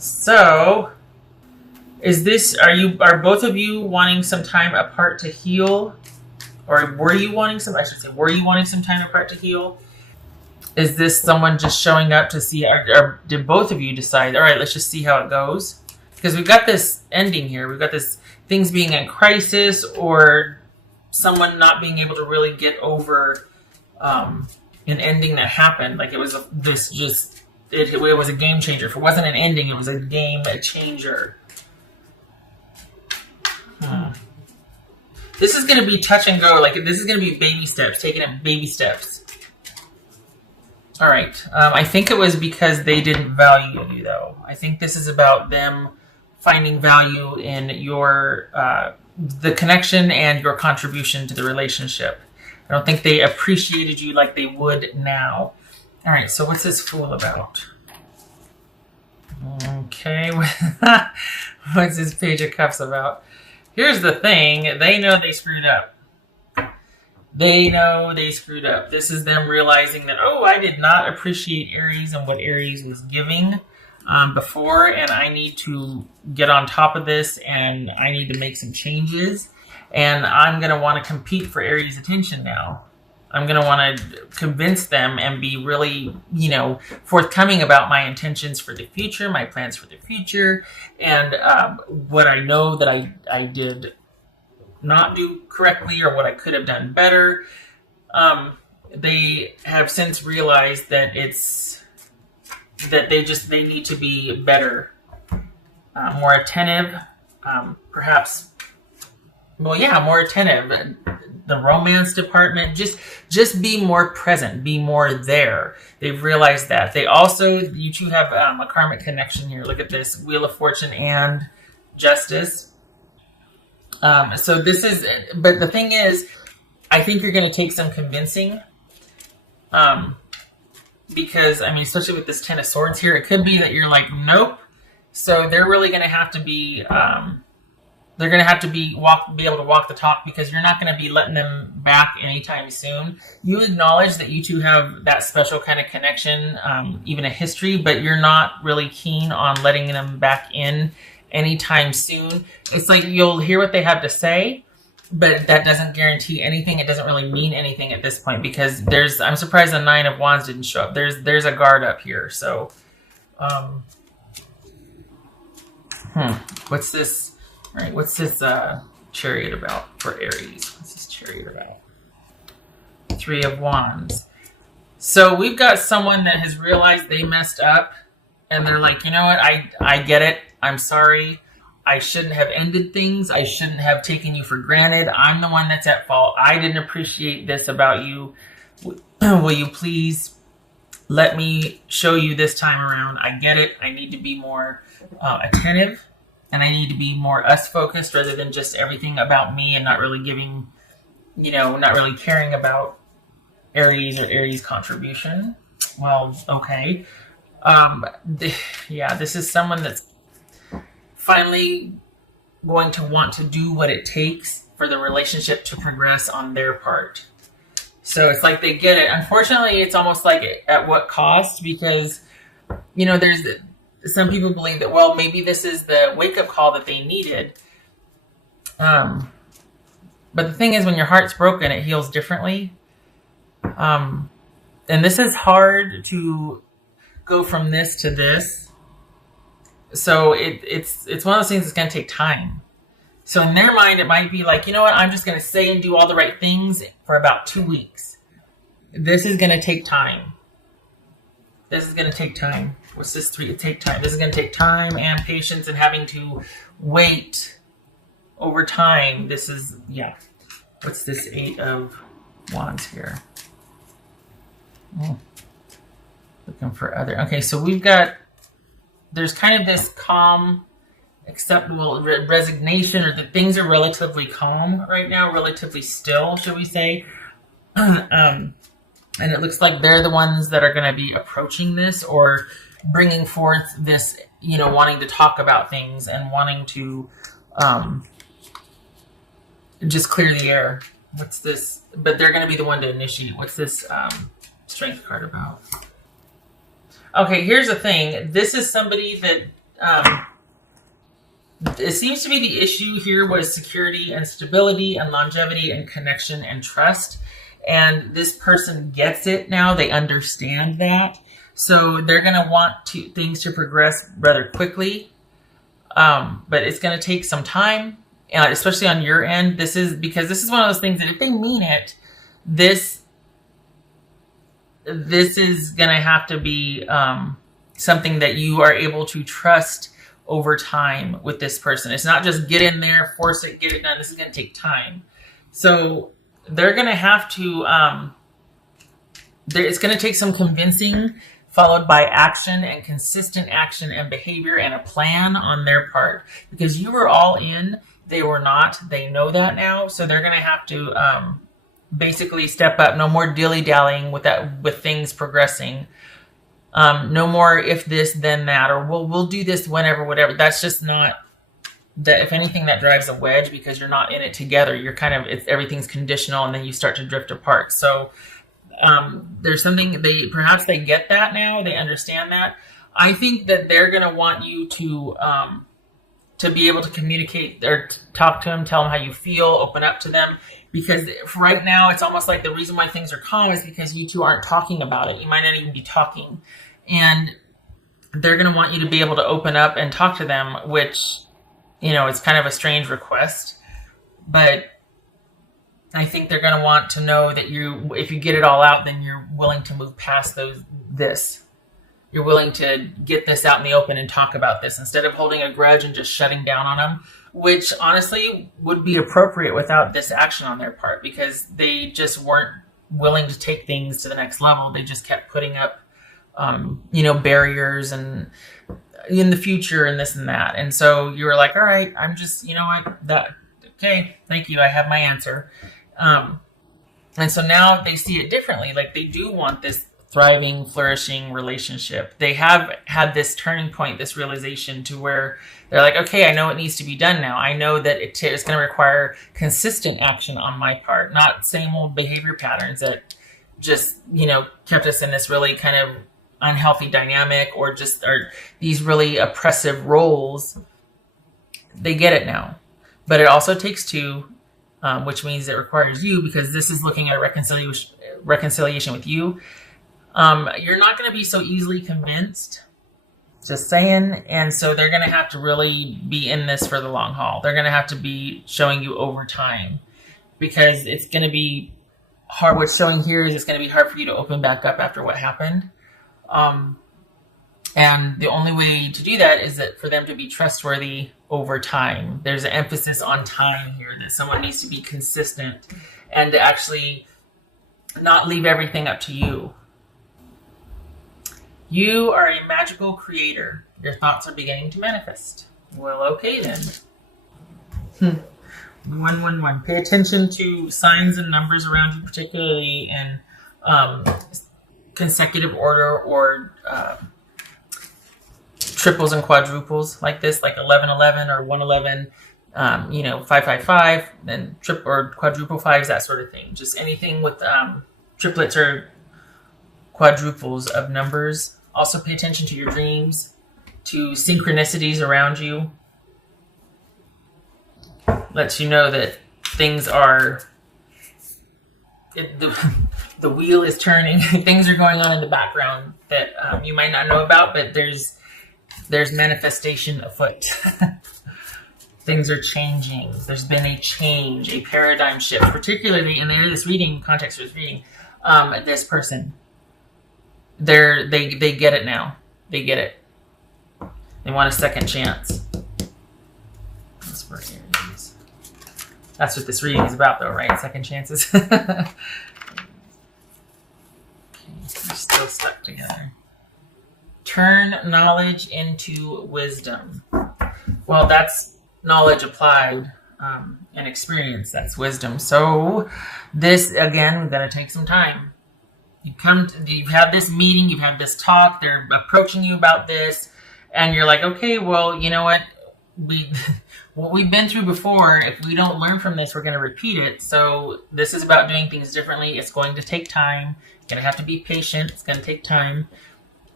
So, are both of you wanting some time apart to heal? Or were you wanting some time apart to heal? Is this someone just showing up to see, or did both of you decide, all right, let's just see how it goes? Because we've got this ending here. We've got this things being in crisis, or someone not being able to really get over an ending that happened. Like it was it was a game changer. If it wasn't an ending, it was a game changer. This is going to be touch and go. Like this is going to be baby steps, taking it baby steps. All right. I think it was because they didn't value you, though. I think this is about them finding value in the connection and your contribution to the relationship. I don't think they appreciated you like they would now. All right. So what's this fool about? Okay. What's this Page of Cups about? Here's the thing. They know they screwed up. This is them realizing that, I did not appreciate Aries and what Aries was giving before, and I need to get on top of this, and I need to make some changes, and I'm going to want to compete for Aries' attention now. I'm going to want to convince them and be really, forthcoming about my intentions for the future, my plans for the future, and what I know that I did not do correctly or what I could have done better. They have since realized that they need to be better, more attentive, more attentive. The romance department, just be more present, be more there. They've realized that. You two have a karmic connection here. Look at this, Wheel of Fortune and Justice. So this is, but the thing is, I think you're going to take some convincing, because, especially with this Ten of Swords here, it could be that you're like, nope. So they're really going to have to be, be able to walk the talk, because you're not going to be letting them back anytime soon. You acknowledge that you two have that special kind of connection, even a history, but you're not really keen on letting them back in anytime soon. It's like you'll hear what they have to say, but that doesn't guarantee anything. It doesn't really mean anything at this point, because I'm surprised the Nine of Wands didn't show up. There's a guard up here. So, what's this? All right, what's this Chariot about for Aries? What's this Chariot about? Three of Wands. So we've got someone that has realized they messed up, and they're like, you know what? I get it. I'm sorry. I shouldn't have ended things. I shouldn't have taken you for granted. I'm the one that's at fault. I didn't appreciate this about you. Will you please let me show you this time around? I get it. I need to be more attentive, and I need to be more us focused rather than just everything about me and not really giving, not really caring about Aries or Aries' contribution. Well, okay. This is someone that's finally going to want to do what it takes for the relationship to progress on their part. So it's like they get it. Unfortunately, it's almost like at what cost? Because, there's some people believe that, well, maybe this is the wake-up call that they needed. But the thing is, when your heart's broken, it heals differently. And this is hard to go from this to this. So it's one of those things that's going to take time. So in their mind, it might be like, you know what? I'm just going to say and do all the right things for about 2 weeks. This is going to take time. What's this three? Take time. This is going to take time and patience and having to wait over time. This is, What's this Eight of Wands here? Looking for other. Okay, so there's kind of this calm, acceptable resignation, or that things are relatively calm right now, relatively still, should we say. And it looks like they're the ones that are going to be approaching this or bringing forth this, wanting to talk about things and wanting to just clear the air. What's this? But they're going to be the one to initiate. What's this Strength card about? Okay, here's the thing. This is somebody that It seems to be the issue here was security and stability and longevity and connection and trust. And this person gets it now. They understand that. So they're going to want things to progress rather quickly. But it's going to take some time, especially on your end. This is one of those things that if they mean it, this is going to have to be something that you are able to trust over time with this person. It's not just get in there, force it, get it done. This is going to take time. So they're going to have to, it's going to take some convincing, followed by action and consistent action and behavior and a plan on their part. Because you were all in, they were not. They know that now. So they're going to have to basically step up. No more dilly-dallying with things progressing. No more if this, then that, or we'll do this whenever, whatever. That's just not that. If anything, that drives a wedge because you're not in it together. You're kind of, everything's conditional, and then you start to drift apart. So there's something perhaps they get that now. They understand that. I think that they're going to want you to be able to communicate or talk to them, tell them how you feel, open up to them. Because right now, it's almost like the reason why things are calm is because you two aren't talking about it. You might not even be talking. And they're going to want you to be able to open up and talk to them, which, is kind of a strange request. But I think they're going to want to know that if you get it all out, then you're willing to move past this. You're willing to get this out in the open and talk about this instead of holding a grudge and just shutting down on them, which honestly would be appropriate without this action on their part because they just weren't willing to take things to the next level. They just kept putting up, barriers and in the future and this and that. And so you were like, all right, I'm just, okay, thank you. I have my answer. And so now they see it differently. Like they do want this thriving, flourishing relationship. They have had this turning point, this realization to where they're like, okay, I know it needs to be done now. I know that it's going to require consistent action on my part, not same old behavior patterns that just, kept us in this really kind of unhealthy dynamic or these really oppressive roles. They get it now. But it also takes two, which means it requires you because this is looking at reconciliation with you. You're not going to be so easily convinced, just saying. And so they're going to have to really be in this for the long haul. They're going to have to be showing you over time because it's going to be hard. What's showing here is it's going to be hard for you to open back up after what happened. And the only way to do that is that for them to be trustworthy over time. There's an emphasis on time here that someone needs to be consistent and to actually not leave everything up to you. You are a magical creator. Your thoughts are beginning to manifest. Well, okay then. 111. Pay attention to signs and numbers around you, particularly in consecutive order or triples and quadruples like this, like 1111 or 111, 555, then or quadruple fives, that sort of thing. Just anything with triplets or quadruples of numbers. Also pay attention to your dreams, to synchronicities around you. Lets you know that things are, the wheel is turning. Things are going on in the background that you might not know about, but there's manifestation afoot. Things are changing. There's been a change, a paradigm shift, particularly in this reading, context of this reading, this person. They get it now. They get it. They want a second chance. That's for Aries. That's what this reading is about, though, right? Second chances. Okay, they're still stuck together. Turn knowledge into wisdom. Well, that's knowledge applied and experience. That's wisdom. So this, again, going to take some time. You've had this meeting, you've had this talk, they're approaching you about this, and you're like, okay, well, you know what? What we've been through before, if we don't learn from this, we're going to repeat it. So this is about doing things differently. It's going to take time. You're going to have to be patient. It's going to take time.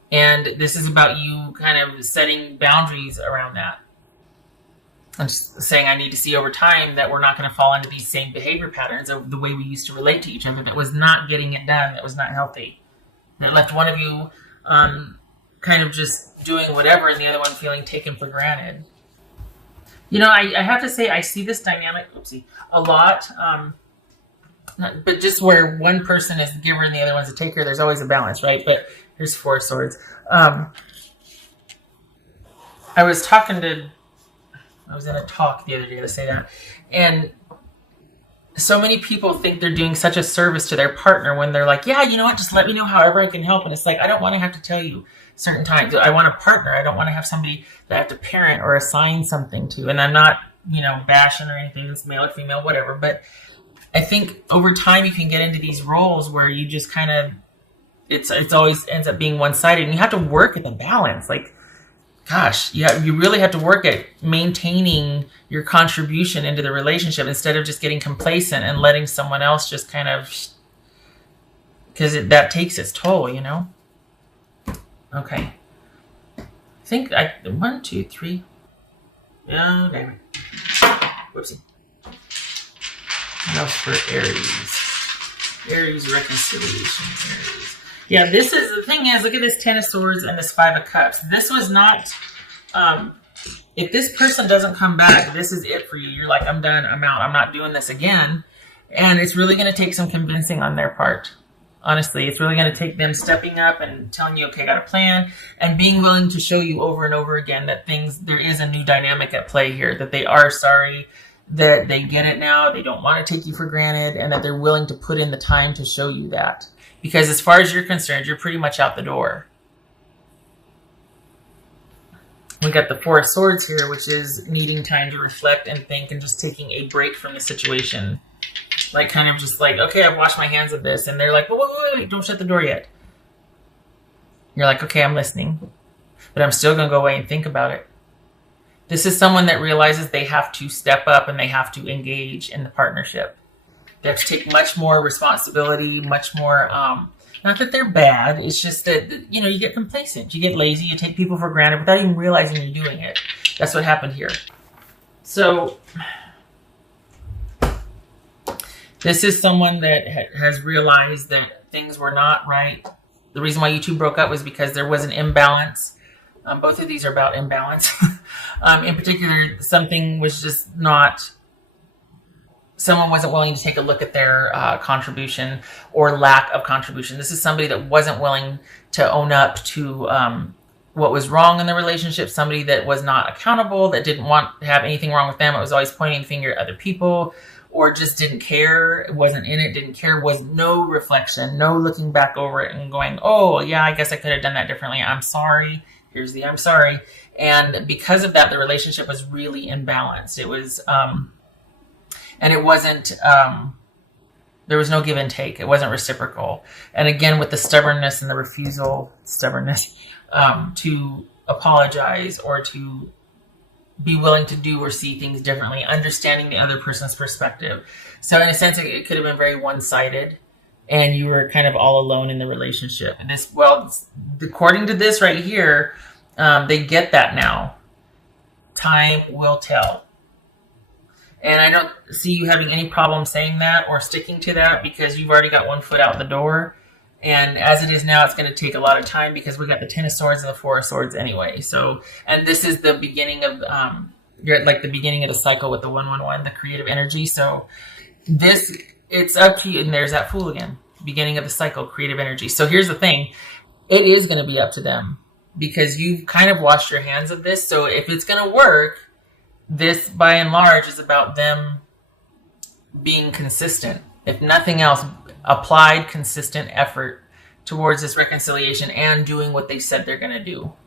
And this is about you kind of setting boundaries around that. I'm just saying I need to see over time that we're not going to fall into these same behavior patterns of the way we used to relate to each other that was not getting it done, that was not healthy. That left one of you kind of just doing whatever and the other one feeling taken for granted. You know, I have to say I see this dynamic, a lot. But just where one person is the giver and the other one's a taker, there's always a balance, right? But here's 4 of Swords. I was in a talk the other day to say that. And so many people think they're doing such a service to their partner when they're like, yeah, you know what, just let me know however I can help. And it's like, I don't want to have to tell you certain times. I want a partner. I don't want to have somebody that I have to parent or assign something to. And I'm not, bashing or anything. It's male or female, whatever. But I think over time you can get into these roles where you just kind of, it's always ends up being one-sided. And you have to work at the balance. Like, gosh, you really have to work at maintaining your contribution into the relationship instead of just getting complacent and letting someone else just kind of, because that takes its toll, Okay. I think 1, 2, 3. Yeah, okay. Whoopsie. Enough for Aries. Aries reconciliation. Aries. Yeah, this is the thing is, look at this 10 of Swords and this 5 of Cups. This was not, if this person doesn't come back, this is it for you. You're like, I'm done, I'm out, I'm not doing this again. And it's really going to take some convincing on their part. Honestly, it's really going to take them stepping up and telling you, okay, I got a plan, and being willing to show you over and over again that there is a new dynamic at play here, that they are sorry, that they get it now, they don't want to take you for granted, and that they're willing to put in the time to show you that. Because as far as you're concerned, you're pretty much out the door. We got the 4 of Swords here, which is needing time to reflect and think and just taking a break from the situation. Like, kind of just like, okay, I've washed my hands of this. And they're like, wait, don't shut the door yet. You're like, okay, I'm listening. But I'm still going to go away and think about it. This is someone that realizes they have to step up and they have to engage in the partnership. They have to take much more responsibility, much more, not that they're bad, it's just that, you get complacent, you get lazy, you take people for granted without even realizing you're doing it. That's what happened here. So, this is someone that has realized that things were not right. The reason why you two broke up was because there was an imbalance. Both of these are about imbalance. In particular, something was just not... Someone wasn't willing to take a look at their contribution or lack of contribution. This is somebody that wasn't willing to own up to what was wrong in the relationship. Somebody that was not accountable, that didn't want to have anything wrong with them. It was always pointing the finger at other people, or just didn't care. It wasn't in it, didn't care. Was no reflection, no looking back over it and going, oh, yeah, I guess I could have done that differently. I'm sorry. Here's the I'm sorry. And because of that, the relationship was really imbalanced. It was... And it wasn't, there was no give and take. It wasn't reciprocal. And again, with the stubbornness and the refusal, to apologize or to be willing to do or see things differently, understanding the other person's perspective. So in a sense, it could have been very one-sided and you were kind of all alone in the relationship. And according to this right here, they get that now. Time will tell. And I don't see you having any problem saying that or sticking to that because you've already got one foot out the door. And as it is now, it's going to take a lot of time because we got the 10 of Swords and the 4 of Swords anyway. So, and this is the beginning of, you're at like the beginning of the cycle with the 111, the creative energy. So it's up to you. And there's that Fool again, beginning of the cycle, creative energy. So here's the thing. It is going to be up to them because you've kind of washed your hands of this. So if it's going to work, this, by and large, is about them being consistent. If nothing else, applied consistent effort towards this reconciliation and doing what they said they're going to do.